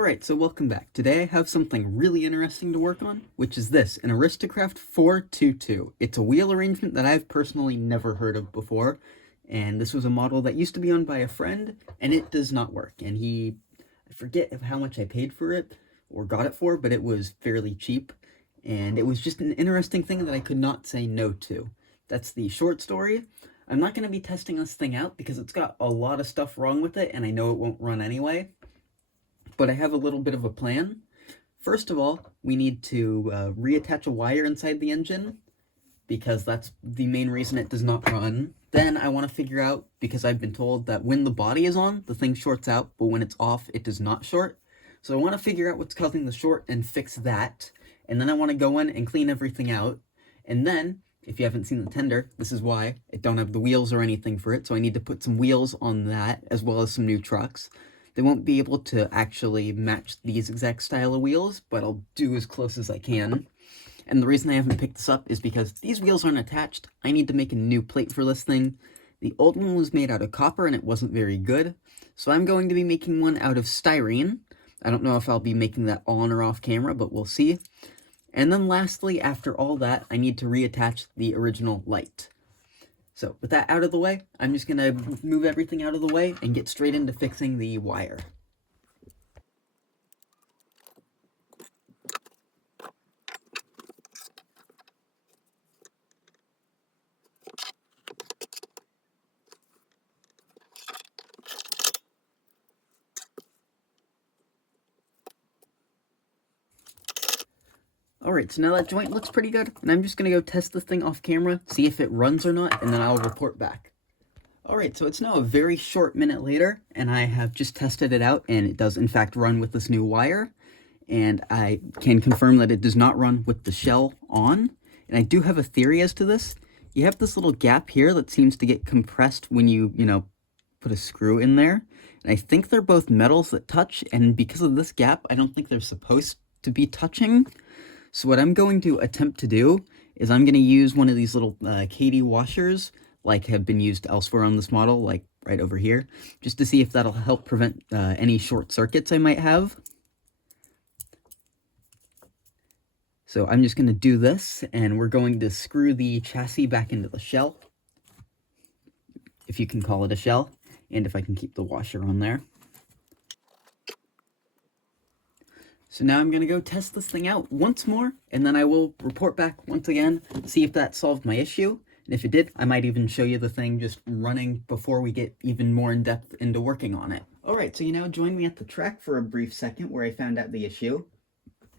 Alright, so welcome back. Today I have something really interesting to work on, which is this, an AristoCraft 422. It's a wheel arrangement that I've personally never heard of before, and this was a model that used to be owned by a friend, and it does not work. And I forget how much I paid for it, or got it for, but it was fairly cheap, and it was just an interesting thing that I could not say no to. That's the short story. I'm not going to be testing this thing out because it's got a lot of stuff wrong with it, and I know it won't run anyway. But I have a little bit of a plan. First of all, we need to reattach a wire inside the engine, because that's the main reason it does not run. Then I want to figure out, because I've been told that when the body is on, the thing shorts out, but when it's off, it does not short. So I want to figure out what's causing the short and fix that. And then I want to go in and clean everything out. And then, if you haven't seen the tender, this is why. I don't have the wheels or anything for it, so I need to put some wheels on that, as well as some new trucks. They won't be able to actually match these exact style of wheels, but I'll do as close as I can. And the reason I haven't picked this up is because these wheels aren't attached. I need to make a new plate for this thing. The old one was made out of copper and it wasn't very good, so I'm going to be making one out of styrene. I don't know if I'll be making that on or off camera, but we'll see. And then lastly, after all that, I need to reattach the original light. So, with that out of the way, I'm just going to move everything out of the way and get straight into fixing the wire. Alright, so now that joint looks pretty good, and I'm just going to go test this thing off camera, see if it runs or not, and then I'll report back. Alright, so it's now a very short minute later, and I have just tested it out, and it does in fact run with this new wire, and I can confirm that it does not run with the shell on. And I do have a theory as to this. You have this little gap here that seems to get compressed when you put a screw in there, and I think they're both metals that touch, and because of this gap, I don't think they're supposed to be touching. So what I'm going to attempt to do is I'm going to use one of these little KD washers, like have been used elsewhere on this model, like right over here, just to see if that'll help prevent any short circuits I might have. So I'm just going to do this, and we're going to screw the chassis back into the shell, if you can call it a shell, and if I can keep the washer on there. So now I'm going to go test this thing out once more, and then I will report back once again, see if that solved my issue. And if it did, I might even show you the thing just running before we get even more in depth into working on it. Alright, so you now join me at the track for a brief second where I found out the issue.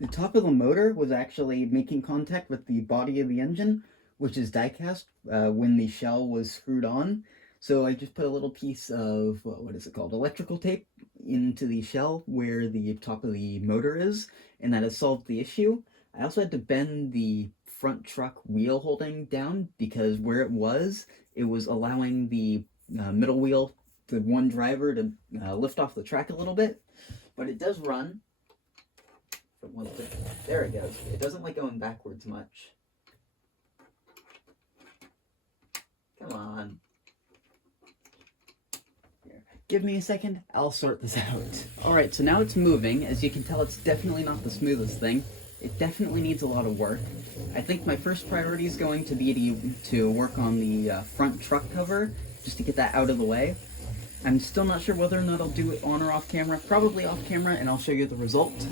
The top of the motor was actually making contact with the body of the engine, which is die-cast, when the shell was screwed on. So I just put a little piece of, what is it called, electrical tape into the shell where the top of the motor is, and that has solved the issue. I also had to bend the front truck wheel holding down, because where it was allowing the middle wheel, the one driver, to lift off the track a little bit. But it does run. There it goes. It doesn't like going backwards much. Come on. Give me a second, I'll sort this out. Alright, so now it's moving. As you can tell, it's definitely not the smoothest thing. It definitely needs a lot of work. I think my first priority is going to be to work on the front truck cover, just to get that out of the way. I'm still not sure whether or not I'll do it on or off camera. Probably off camera, and I'll show you the result.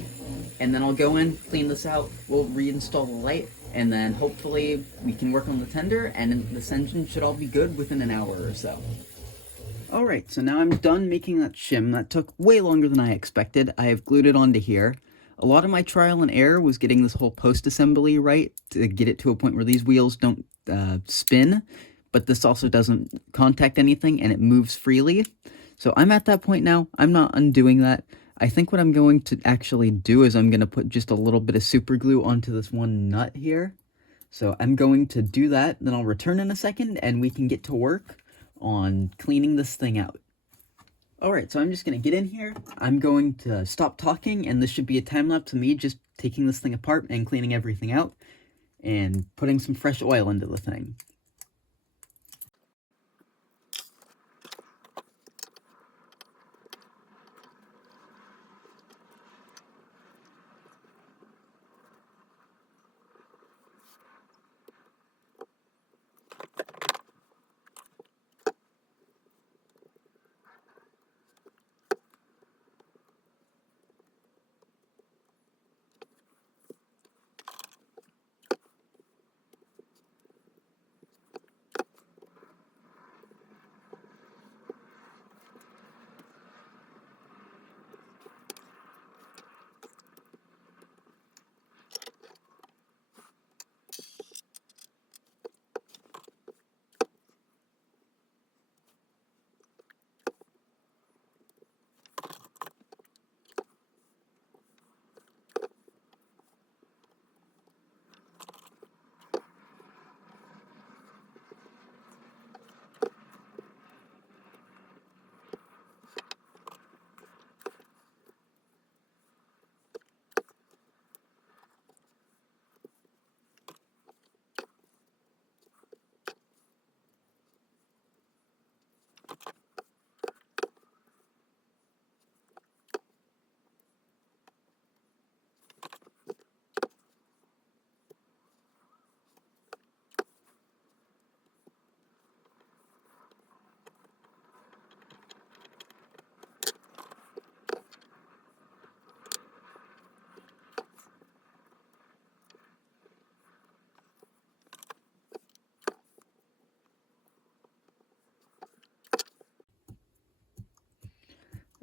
And then I'll go in, clean this out, we'll reinstall the light, and then hopefully we can work on the tender, and this engine should all be good within an hour or so. Alright, so now I'm done making that shim. That took way longer than I expected. I have glued it onto here. A lot of my trial and error was getting this whole post assembly right, to get it to a point where these wheels don't spin, but this also doesn't contact anything, and it moves freely. So I'm at that point now. I'm not undoing that. I think what I'm going to actually do is I'm going to put just a little bit of super glue onto this one nut here. So I'm going to do that, then I'll return in a second, and we can get to work on cleaning this thing out. Alright, so I'm just going to get in here, I'm going to stop talking, and this should be a time-lapse of me just taking this thing apart and cleaning everything out, and putting some fresh oil into the thing.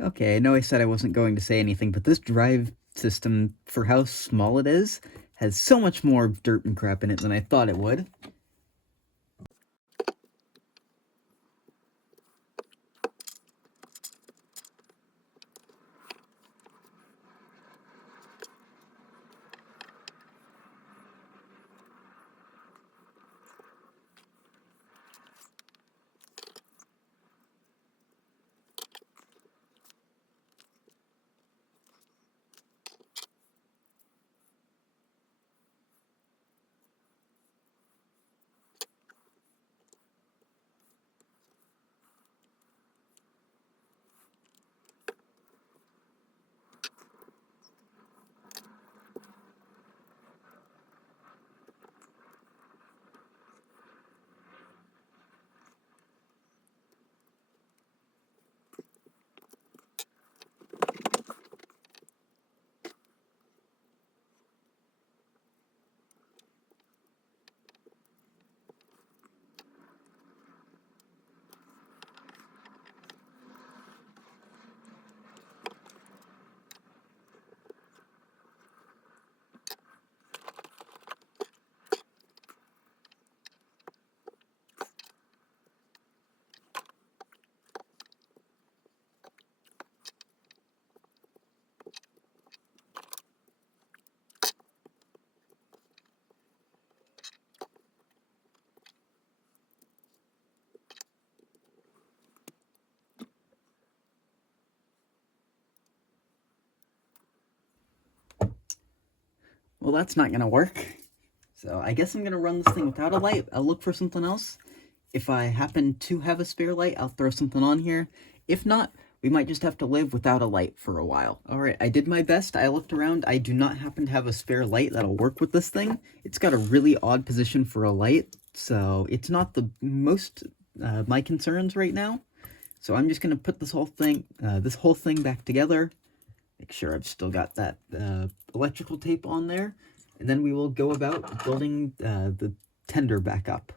Okay, I know I said I wasn't going to say anything, but this drive system, for how small it is, has so much more dirt and crap in it than I thought it would. Well, that's not gonna work. So I guess I'm gonna run this thing without a light. I'll look for something else. If I happen to have a spare light, I'll throw something on here. If not, we might just have to live without a light for a while. Alright, I did my best. I looked around. I do not happen to have a spare light that'll work with this thing. It's got a really odd position for a light, so it's not the most my concerns right now. So I'm just gonna put this whole thing back together. Make sure I've still got that electrical tape on there, and then we will go about building the tender back up.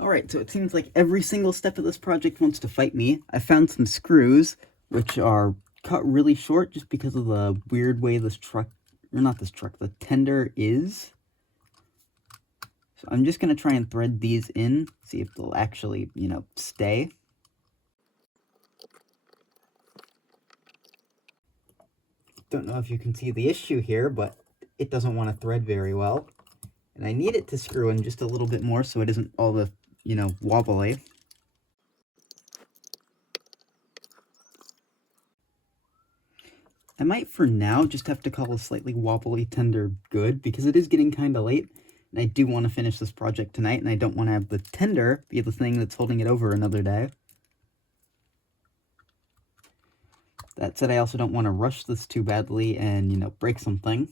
Alright, so it seems like every single step of this project wants to fight me. I found some screws, which are cut really short just because of the weird way this truck, or not this truck, the tender is. So I'm just going to try and thread these in, see if they'll actually, stay. Don't know if you can see the issue here, but it doesn't want to thread very well. And I need it to screw in just a little bit more so it isn't all the, wobbly. I might, for now, just have to call a slightly wobbly tender good, because it is getting kind of late, and I do want to finish this project tonight, and I don't want to have the tender be the thing that's holding it over another day. That said, I also don't want to rush this too badly and, break something.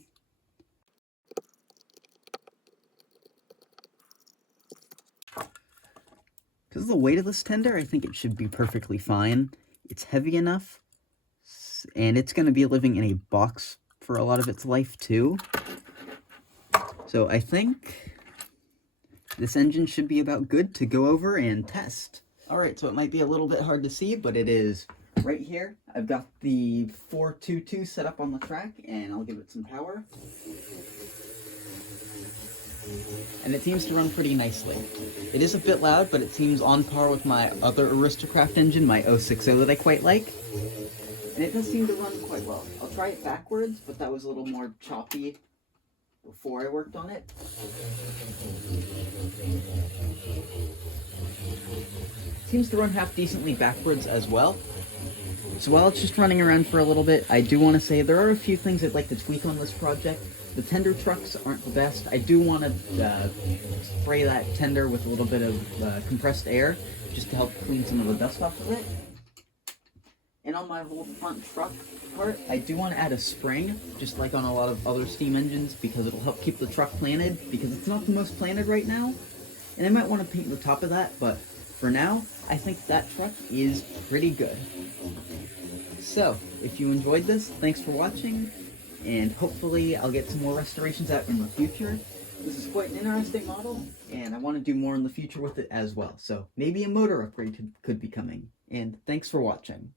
Because of the weight of this tender, I think it should be perfectly fine. It's heavy enough, and it's going to be living in a box for a lot of its life, too. So I think this engine should be about good to go over and test. Alright, so it might be a little bit hard to see, but it is right here. I've got the 422 set up on the track, and I'll give it some power. And it seems to run pretty nicely. It is a bit loud, but it seems on par with my other AristoCraft engine, my 060 that I quite like. And it does seem to run quite well. I'll try it backwards, but that was a little more choppy before I worked on it. Seems to run half decently backwards as well. So while it's just running around for a little bit, I do want to say there are a few things I'd like to tweak on this project. The tender trucks aren't the best. I do want to spray that tender with a little bit of compressed air, just to help clean some of the dust off of it. And on my whole front truck part, I do want to add a spring, just like on a lot of other steam engines, because it'll help keep the truck planted, because it's not the most planted right now. And I might want to paint the top of that, but for now, I think that truck is pretty good. So, if you enjoyed this, thanks for watching, and hopefully I'll get some more restorations out in the future. This is quite an interesting model, and I want to do more in the future with it as well. So maybe a motor upgrade could be coming. And thanks for watching.